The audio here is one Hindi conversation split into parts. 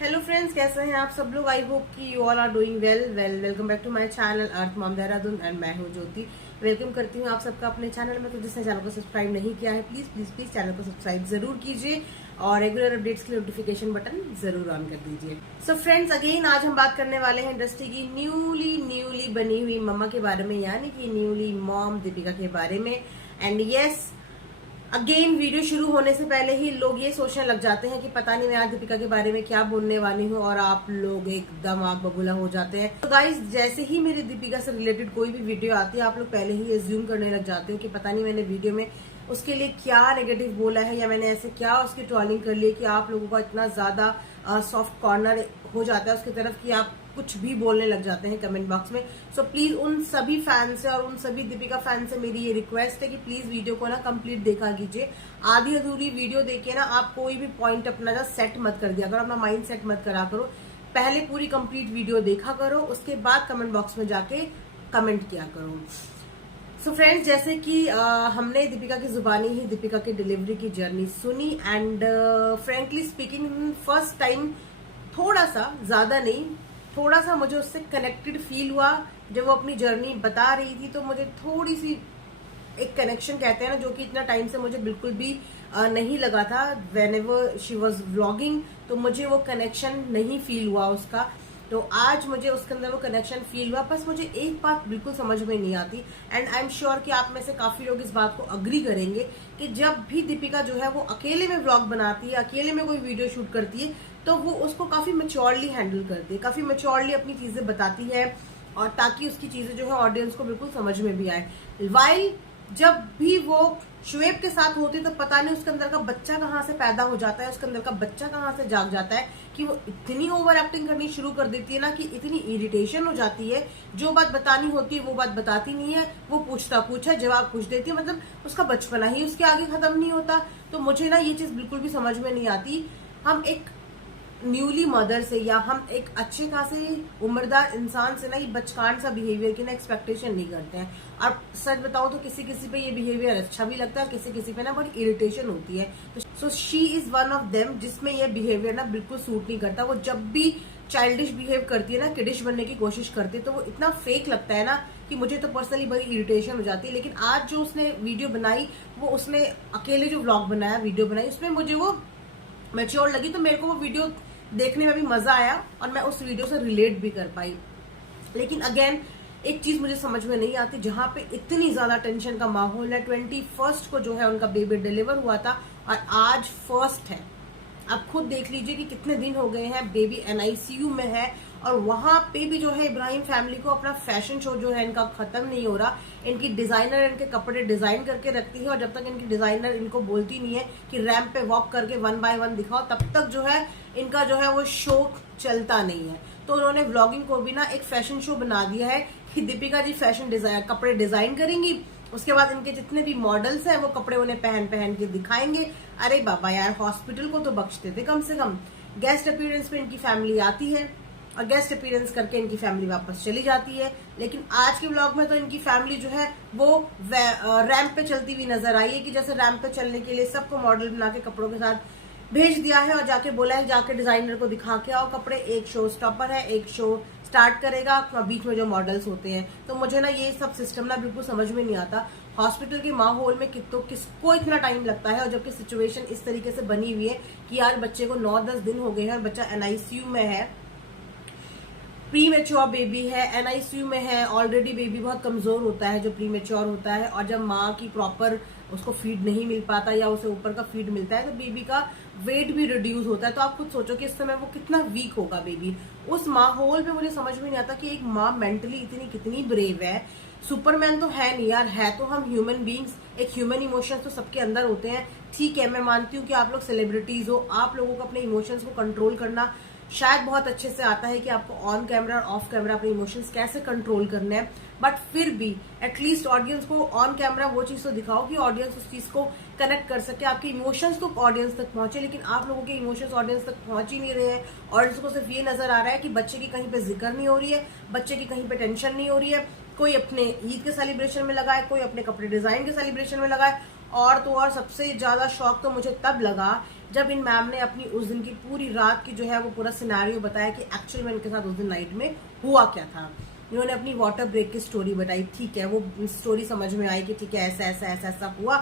हेलो फ्रेंड्स, कैसे हैं आप सब लोग। आई होप कि you all are doing well. Welcome back to my channel earth mom Dehradun and मैं हूं ज्योति। वेलकम करती हूं आप सबका अपने चैनल में। तो जिसने चैनल को सब्सक्राइब नहीं किया है प्लीज प्लीज प्लीज चैनल को सब्सक्राइब जरूर कीजिए और रेगुलर अपडेट्स के लिए नोटिफिकेशन बटन जरूर ऑन कर दीजिए। सो फ्रेंड्स, अगेन आज हम बात करने वाले हैं इंडस्ट्री की न्यूली बनी हुई मम्मा के बारे में, यानी कि न्यूली मॉम दीपिका के बारे में। एंड यस, अगेन वीडियो शुरू होने से पहले ही लोग ये सोचने लग जाते हैं कि पता नहीं मैं आज दीपिका के बारे में क्या बोलने वाली हूँ, और आप लोग एकदम आग बबूला हो जाते हैं। तो गाइज, जैसे ही मेरी दीपिका से रिलेटेड कोई भी वीडियो आती है, आप लोग पहले ही एज्यूम करने लग जाते हो कि पता नहीं मैंने वीडियो में उसके लिए क्या नेगेटिव बोला है, या मैंने ऐसे क्या उसकी ट्रोलिंग कर ली कि आप लोगों का इतना ज्यादा सॉफ्ट कॉर्नर हो जाता है उसकी तरफ कि आप कुछ भी बोलने लग जाते हैं कमेंट बॉक्स में। सो प्लीज उन सभी फैन से और उन सभी दीपिका फैन से मेरी ये रिक्वेस्ट है कि प्लीज वीडियो को ना कंप्लीट देखा कीजिए। आधी अधूरी वीडियो देखे ना आप कोई भी पॉइंट अपना ना सेट मत कर दिया करो, अपना माइंड सेट मत करा करो। पहले पूरी कंप्लीट वीडियो देखा करो, उसके बाद कमेंट बॉक्स में जाके कमेंट किया करो। सो फ्रेंड्स, जैसे कि हमने दीपिका की जुबानी ही दीपिका की डिलीवरी की जर्नी सुनी, and frankly speaking first time थोड़ा सा, ज्यादा नहीं, थोड़ा सा मुझे उससे कनेक्टेड फील हुआ। जब वो अपनी जर्नी बता रही थी तो मुझे थोड़ी सी एक कनेक्शन कहते हैं ना, जो कि इतना टाइम से मुझे बिल्कुल भी नहीं लगा था। When ever she was vlogging तो मुझे वो कनेक्शन नहीं फील हुआ उसका। तो आज मुझे उसके अंदर वो कनेक्शन फील हुआ। बस मुझे एक बात बिल्कुल समझ में नहीं आती, एंड आई एम श्योर कि आप में से काफी लोग इस बात को अग्री करेंगे कि जब भी दीपिका जो है वो अकेले में व्लॉग बनाती है, अकेले में कोई वीडियो शूट करती है, तो वो उसको काफी मेच्योरली हैंडल करती है, काफी मेच्योरली अपनी चीजें बताती है, और ताकि उसकी चीजें जो है ऑडियंस को बिल्कुल समझ में भी आए। वाइल जब भी वो शुएब के साथ होती है तो पता नहीं उसके अंदर का बच्चा कहाँ से पैदा हो जाता है, उसके अंदर का बच्चा कहाँ से जाग जाता है कि वो इतनी ओवर एक्टिंग करनी शुरू कर देती है ना कि इतनी इरिटेशन हो जाती है। जो बात बतानी होती है वो बात बताती नहीं है, वो पूछा जवाब पूछ देती है, मतलब उसका बचपना ही उसके आगे खत्म नहीं होता। तो मुझे ना ये चीज बिल्कुल भी समझ में नहीं आती। हम एक न्यूली मदर से या हम एक अच्छे खासे उम्रदार इंसान से ना ये बचकान सा बिहेवियर की ना एक्सपेक्टेशन नहीं करते हैं। और सच बताओ तो किसी किसी पे ये बिहेवियर अच्छा भी लगता है, किसी किसी पे ना बड़ी इरिटेशन होती है। So she is one of them जिसमें ये बिहेवियर ना बिल्कुल सूट नहीं करता। वो जब भी चाइल्डिश बिहेव करती है ना, किडिश बनने की कोशिश करती है, तो वो इतना फेक लगता है ना कि मुझे तो पर्सनली बड़ी इरिटेशन हो जाती है। लेकिन आज जो उसने वीडियो बनाई, वो उसने अकेले जो व्लॉग बनाया, वीडियो बनाई, उसमें मुझे वो मैच्योर लगी। तो मेरे को वो वीडियो देखने में भी मजा आया और मैं उस वीडियो से रिलेट भी कर पाई। लेकिन अगेन एक चीज मुझे समझ में नहीं आती, जहां पे इतनी ज्यादा टेंशन का माहौल है, 21 को जो है उनका बेबी डिलीवर हुआ था और आज फर्स्ट है। आप खुद देख लीजिए कि कितने दिन हो गए हैं, बेबी एनआईसीयू में है, और वहां पे भी जो है इब्राहिम फैमिली को अपना फैशन शो जो है इनका खत्म नहीं हो रहा। इनकी डिजाइनर इनके कपड़े डिजाइन करके रखती है, और जब तक इनकी डिजाइनर इनको बोलती नहीं है कि रैंप पे वॉक करके 1 बाय 1 दिखाओ, तब तक जो है इनका जो है वो शो चलता नहीं है। तो उन्होंने व्लॉगिंग को भी ना एक फैशन शो बना दिया है कि दीपिका जी फैशन डिजाइन कपड़े डिजाइन करेंगी, उसके बाद इनके जितने भी मॉडल्स हैं वो कपड़े उन्हें पहन पहन के दिखाएंगे। अरे बाबा यार, हॉस्पिटल को तो बख्शते थे कम से कम। गेस्ट अपीयरेंस पे इनकी फैमिली आती है और गेस्ट अपीयरेंस करके इनकी फैमिली वापस चली जाती है। लेकिन आज के व्लॉग में तो इनकी फैमिली जो है वो रैंप पे चलती हुई नजर आई है कि जैसे रैंप पे चलने के लिए सबको मॉडल बना के कपड़ों के साथ भेज दिया है और जाके बोला है जाके डिजाइनर को दिखा के आओ कपड़े। एक शो स्टॉपर है, एक शो स्टार्ट करेगा, बीच में जो मॉडल्स होते हैं। तो मुझे ना ये सब सिस्टम ना बिल्कुल समझ में नहीं आता। हॉस्पिटल के माहौल में किसको इतना टाइम लगता है, और जबकि सिचुएशन इस तरीके से बनी हुई है कि यार बच्चे को 9-10 दिन हो गए हैं और बच्चा एनआईसीयू में है, प्री मेच्योर बेबी है, एनआईसीयू में है। ऑलरेडी बेबी बहुत कमजोर होता है जो प्री मेच्योर होता है, और जब माँ की प्रॉपर उसको फीड नहीं मिल पाता या उसे ऊपर का फीड मिलता है तो बेबी का वेट भी रिड्यूस होता है। तो आप खुद सोचो कि इस समय वो कितना वीक होगा बेबी। उस माहौल में मुझे समझ में नहीं आता कि एक माँ मेंटली इतनी कितनी ब्रेव है। सुपरमैन तो है नहीं यार, है तो हम ह्यूमन बींग्स, एक ह्यूमन इमोशंस तो सबके अंदर होते हैं। ठीक है, मैं मानती हूँ कि आप लोग सेलिब्रिटीज हो, आप लोगों को अपने इमोशंस को कंट्रोल करना शायद बहुत अच्छे से आता है कि आपको ऑन कैमरा और ऑफ कैमरा अपने इमोशंस कैसे कंट्रोल करने हैं। बट फिर भी एटलीस्ट ऑडियंस को ऑन कैमरा वो चीज तो दिखाओ कि ऑडियंस उस चीज को कनेक्ट कर सके, आपके इमोशंस तो ऑडियंस तक पहुंचे। लेकिन आप लोगों के इमोशंस ऑडियंस तक पहुंच ही नहीं रहे हैं। ऑडियंस को सिर्फ ये नजर आ रहा है कि बच्चे की कहीं पे जिक्र नहीं हो रही है, बच्चे की कहीं पे टेंशन नहीं हो रही है। कोई अपने ईद के सेलिब्रेशन में लगाए, कोई अपने कपड़े डिजाइन के सेलिब्रेशन में लगाए। और तो और सबसे ज्यादा शौक तो मुझे तब लगा जब इन मैम ने अपनी उस दिन की पूरी रात की जो है वो पूरा सिनेरियो बताया कि एक्चुअल में इनके साथ उस दिन नाइट में हुआ क्या था। इन्होंने अपनी वाटर ब्रेक की स्टोरी बताई, ठीक है, वो स्टोरी समझ में आई कि ठीक है ऐसा ऐसा ऐसा ऐसा हुआ।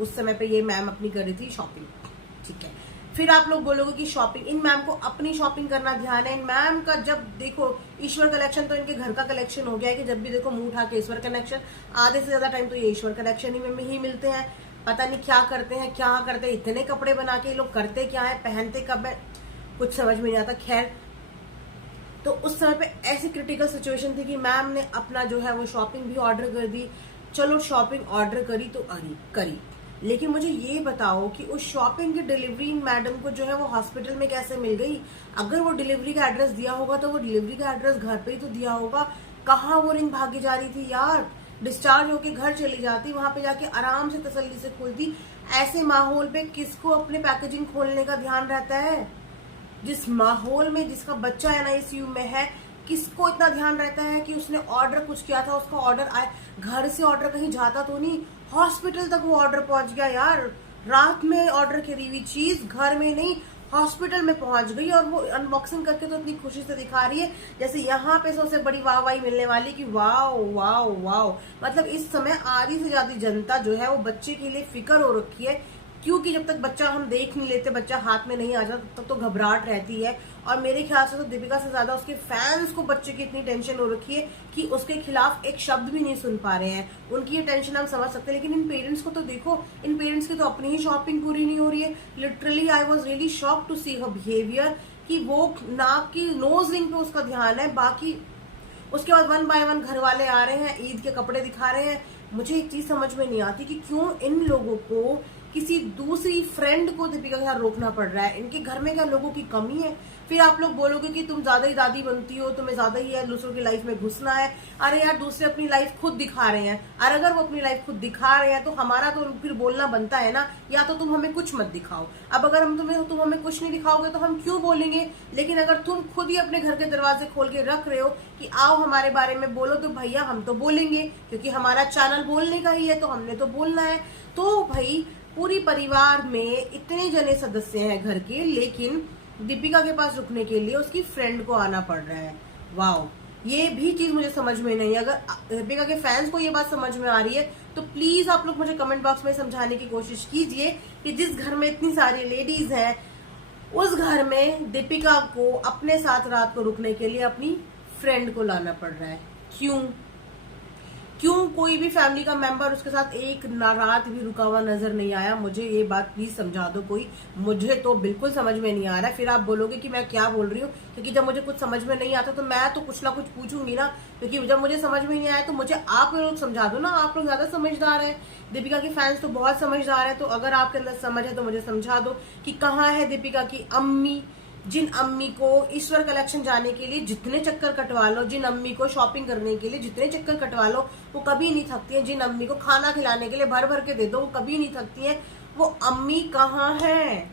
उस समय पे ये मैम अपनी कर रही थी शॉपिंग, ठीक है। फिर आप लोग बोलोगे कि शॉपिंग, इन मैम को अपनी शॉपिंग करना ध्यान है। इन मैम का जब देखो ईश्वर कलेक्शन तो इनके घर का कलेक्शन हो गया है कि जब भी देखो मुंह उठा के ईश्वर कलेक्शन, आधे से ज्यादा टाइम तो ये ईश्वर कलेक्शन ही मिलते हैं। पता नहीं क्या करते हैं क्या करते हैं, इतने कपड़े बना के ये लोग करते क्या है, पहनते कब है, कुछ समझ में नहीं आता। खैर, तो उस समय पे ऐसी क्रिटिकल सिचुएशन थी कि मैम ने अपना जो है वो शॉपिंग भी ऑर्डर कर दी। चलो शॉपिंग ऑर्डर करी तो करी, लेकिन मुझे ये बताओ कि उस शॉपिंग की डिलीवरी मैडम को जो है वो हॉस्पिटल में कैसे मिल गई। अगर वो डिलीवरी का एड्रेस दिया होगा तो वो डिलीवरी का एड्रेस घर पे ही तो दिया होगा। कहाँ वो रिंग भागी जा रही थी यार, डिस्चार्ज होके घर चली जाती, वहां पे जाके आराम से तसल्ली से खोलती। ऐसे माहौल पे किसको अपने पैकेजिंग खोलने का ध्यान रहता है? जिस माहौल में जिसका बच्चा एनआईसीयू में है, किसको इतना ध्यान रहता है कि उसने ऑर्डर कुछ किया था, उसका ऑर्डर आए, घर से ऑर्डर कहीं जाता तो नहीं, हॉस्पिटल तक वो ऑर्डर पहुंच गया यार। रात में ऑर्डर करी हुई चीज घर में नहीं, हॉस्पिटल में पहुंच गई, और वो अनबॉक्सिंग करके तो इतनी खुशी से दिखा रही है जैसे यहाँ पे सबसे बड़ी वाहवाही मिलने वाली कि वाओ वाओ वाओ। मतलब इस समय आधी से ज्यादा जनता जो है वो बच्चे के लिए फिक्र हो रखी है, क्योंकि जब तक बच्चा हम देख नहीं लेते, बच्चा हाथ में नहीं आ जाता, तब तक तो घबराहट रहती है। और मेरे ख्याल से तो दीपिका से ज्यादा उसके फैंस को बच्चे की इतनी टेंशन हो रखी है कि उसके खिलाफ एक शब्द भी नहीं सुन पा रहे हैं। उनकी ये टेंशन हम समझ सकते हैं, लेकिन इन पेरेंट्स को तो देखो, इन पेरेंट्स की तो अपनी ही शॉपिंग पूरी नहीं हो रही है। Literally I was really shock to see her behaviour कि वो नाक की नोज रिंग पे उसका ध्यान है, बाकी उसके बाद वन बाय वन घर वाले आ रहे हैं, ईद के कपड़े दिखा रहे हैं। मुझे एक चीज समझ में नहीं आती कि क्यों इन लोगों को किसी दूसरी फ्रेंड को दीपिका के साथ रोकना पड़ रहा है। इनके घर में क्या लोगों की कमी है? फिर आप लोग बोलोगे कि तुम ज्यादा ही दादी बनती हो, तुम्हें ज्यादा ही है दूसरों की लाइफ में घुसना है। अरे यार, दूसरे अपनी लाइफ खुद दिखा रहे हैं, और अगर वो अपनी लाइफ खुद दिखा रहे हैं तो हमारा तो फिर बोलना बनता है ना, या तो तुम हमें कुछ मत दिखाओ। अब अगर तुम हमें कुछ नहीं दिखाओगे तो हम क्यों बोलेंगे? लेकिन अगर तुम खुद ही अपने घर के दरवाजे खोल के रख रहे हो कि आओ हमारे बारे में बोलो, तो भैया हम तो बोलेंगे, क्योंकि हमारा चैनल बोलने का ही है, तो हमने तो बोलना है। तो भाई, पूरी परिवार में इतने जने सदस्य हैं घर के, लेकिन दीपिका के पास रुकने के लिए उसकी फ्रेंड को आना पड़ रहा है। वाओ, ये भी चीज मुझे समझ में नहीं। अगर दीपिका के फैंस को ये बात समझ में आ रही है तो प्लीज आप लोग मुझे कमेंट बॉक्स में समझाने की कोशिश कीजिए कि जिस घर में इतनी सारी लेडीज हैं, उस घर में दीपिका को अपने साथ रात को रुकने के लिए अपनी फ्रेंड को लाना पड़ रहा है। क्यों कोई भी फैमिली का मेंबर उसके साथ एक रात भी रुका हुआ नजर नहीं आया? मुझे ये बात प्लीज समझा दो कोई, मुझे तो बिल्कुल समझ में नहीं आ रहा है। फिर आप बोलोगे कि मैं क्या बोल रही हूँ, क्योंकि जब मुझे कुछ समझ में नहीं आता तो मैं तो कुछ ना कुछ पूछूंगी ना, क्योंकि जब मुझे समझ में नहीं आया तो मुझे आप लोग समझा दो ना। आप लोग ज्यादा समझदार है, दीपिका के फैंस तो बहुत समझदार है, तो अगर आपके अंदर समझ है तो मुझे समझा दो कि कहाँ है दीपिका की अम्मी, जिन अम्मी को ईश्वर कलेक्शन जाने के लिए जितने चक्कर कटवा लो, जिन अम्मी को शॉपिंग करने के लिए जितने चक्कर कटवा लो वो कभी नहीं थकती हैं, जिन अम्मी को खाना खिलाने के लिए भर भर के दे दो वो कभी नहीं थकती हैं, वो अम्मी कहाँ है?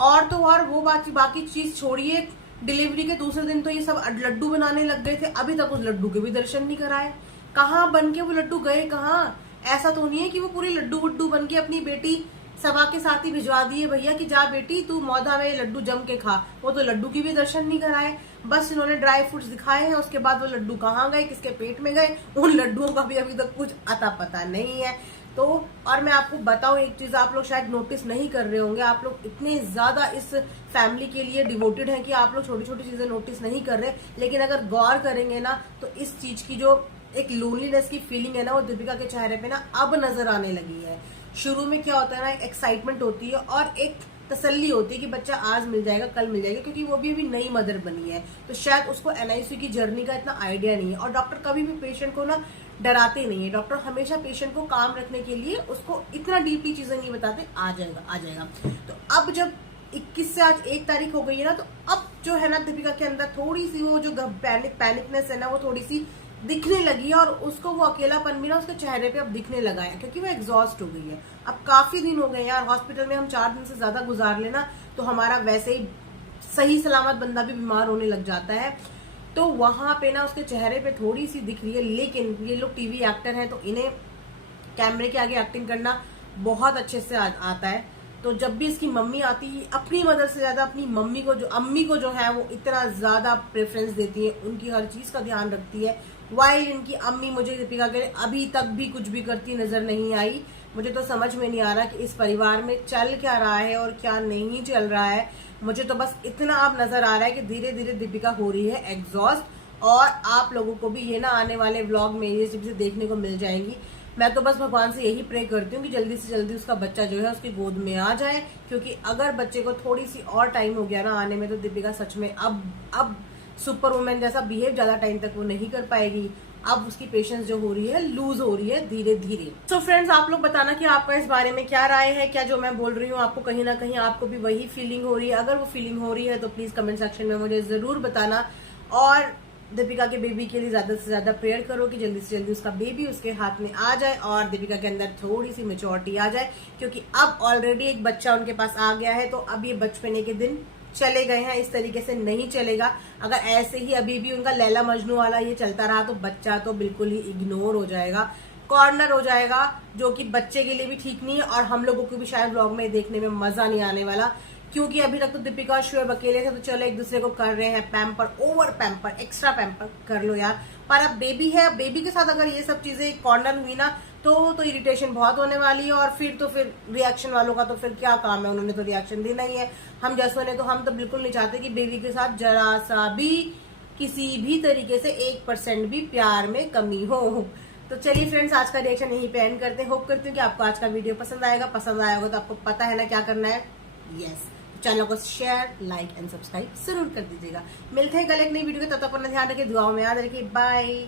और तो और वो बाकी चीज छोड़िए, डिलीवरी के दूसरे दिन तो ये सब लड्डू बनाने लग गए थे, अभी तक उस लड्डू के भी दर्शन नहीं कराए। कहाँ बन के वो लड्डू गए कहाँ? ऐसा तो नहीं है कि वो पूरी लड्डू वड्डू बन के अपनी बेटी सभा के साथ ही भिजवा दिए भैया कि जा बेटी तू मौदा में लड्डू जम के खा। वो तो लड्डू की भी दर्शन नहीं कराए, बस इन्होंने ड्राई फ्रूट्स दिखाए हैं, उसके बाद वो लड्डू कहाँ गए, किसके पेट में गए, उन लड्डुओं का भी अभी तक कुछ अता पता नहीं है। तो और मैं आपको बताऊं एक चीज, आप लोग शायद नोटिस नहीं कर रहे होंगे, आप लोग इतने ज्यादा इस फैमिली के लिए डिवोटेड हैं कि आप लोग छोटी छोटी चीजें नोटिस नहीं कर रहे, लेकिन अगर गौर करेंगे ना तो इस चीज की जो एक लोनलीनेस की फीलिंग है ना, वो दीपिका के चेहरे पे ना अब नजर आने लगी है। शुरू में क्या होता है ना, एक्साइटमेंट होती है और एक तसल्ली होती है कि बच्चा आज मिल जाएगा कल मिल जाएगा, क्योंकि वो भी अभी नई मदर बनी है, तो शायद उसको एनआईसीयू की जर्नी का इतना आइडिया नहीं है। और डॉक्टर कभी भी पेशेंट को ना डराते नहीं है, डॉक्टर हमेशा पेशेंट को काम रखने के लिए उसको इतना डीपली चीजें नहीं बताते, आ जाएगा आ जाएगा। तो अब जब 21 से आज 1 तारीख हो गई है ना, तो अब जो है ना दीपिका के अंदर थोड़ी सी वो जो पैनिकनेस है ना, वो थोड़ी सी दिखने लगी है, और उसको वो अकेलापन भी ना उसके चेहरे पे अब दिखने लगा है, क्योंकि वो एग्जॉस्ट हो गई है। अब काफी दिन हो गए यार, हॉस्पिटल में हम 4 दिन से ज्यादा गुजार लेना तो हमारा वैसे ही सही सलामत बंदा भी बीमार होने लग जाता है, तो वहां पे ना उसके चेहरे पे थोड़ी सी दिख रही है। लेकिन ये लोग टीवी एक्टर हैं तो इन्हें कैमरे के आगे एक्टिंग करना बहुत अच्छे से आता है, तो जब भी इसकी मम्मी आती है, अपनी मदर से ज्यादा अपनी अम्मी को जो है वो इतना ज्यादा प्रेफरेंस देती है, उनकी हर चीज का ध्यान रखती है। वाइल इनकी अम्मी मुझे दीपिका के लिए अभी तक भी कुछ भी करती नजर नहीं आई। मुझे तो समझ में नहीं आ रहा कि इस परिवार में चल क्या रहा है और क्या नहीं चल रहा है। मुझे तो बस इतना अब नजर आ रहा है कि धीरे धीरे दीपिका हो रही है एग्जॉस्ट, और आप लोगों को भी ये ना आने वाले व्लॉग में ये चीजें देखने को मिल जाएंगी। मैं तो बस भगवान से यही प्रे करती हूँ कि जल्दी से जल्दी उसका बच्चा जो है उसकी गोद में आ जाए, क्योंकि अगर बच्चे को थोड़ी सी और टाइम हो गया ना आने में, तो दीपिका सच में अब सुपर वुमेन जैसा बिहेव ज्यादा टाइम तक वो नहीं कर पाएगी। अब उसकी पेशेंस जो हो रही है लूज हो रही है धीरे धीरे। सो फ्रेंड्स, आप लोग बताना कि आपका इस बारे में क्या राय है, क्या जो मैं बोल रही हूँ आपको कहीं ना कहीं आपको भी वही फीलिंग हो रही है। अगर वो फीलिंग हो रही है तो प्लीज कमेंट सेक्शन में मुझे जरूर बताना, और दीपिका के बेबी के लिए ज्यादा से ज्यादा प्रेयर करो कि जल्दी से जल्दी उसका बेबी उसके हाथ में आ जाए और दीपिका के अंदर थोड़ी सी मेच्योरिटी आ जाए, क्योंकि अब ऑलरेडी एक बच्चा उनके पास आ गया है। तो अब ये बचपने के दिन चले गए हैं, इस तरीके से नहीं चलेगा। अगर ऐसे ही अभी भी उनका लैला मजनू वाला ये चलता रहा तो बच्चा तो बिल्कुल ही इग्नोर हो जाएगा, कॉर्नर हो जाएगा, जो कि बच्चे के लिए भी ठीक नहीं है और हम लोगों को भी शायद व्लॉग में देखने में मजा नहीं आने वाला। क्योंकि अभी तक तो दीपिका और शोएब अकेले थे तो चलो एक दूसरे को कर रहे हैं pamper, over pamper, extra pamper कर लो यार। पर अब बेबी है, बेबी के साथ अगर ये सब चीजें कॉर्नर हुई ना तो इरिटेशन बहुत होने वाली है, और फिर रिएक्शन वालों का तो फिर क्या काम है, उन्होंने तो रिएक्शन देना ही है। हम जैसों ने तो हम तो बिल्कुल नहीं चाहते कि बेबी के साथ जरा सा भी किसी भी तरीके से 1% भी प्यार में कमी हो। तो चलिए फ्रेंड्स, आज का रिएक्शन यहीं पे एंड करते हैं। होप करती हूँ कि आपको आज का वीडियो पसंद आएगा। पसंद आया होगा तो आपको पता है ना क्या करना है, यस, चैनल को शेयर, लाइक एंड सब्सक्राइब जरूर कर दीजिएगा। मिलते हैं कल एक नई वीडियो के, तब तक अपना ध्यान रखिए, दुआओं में याद रखिए, बाय।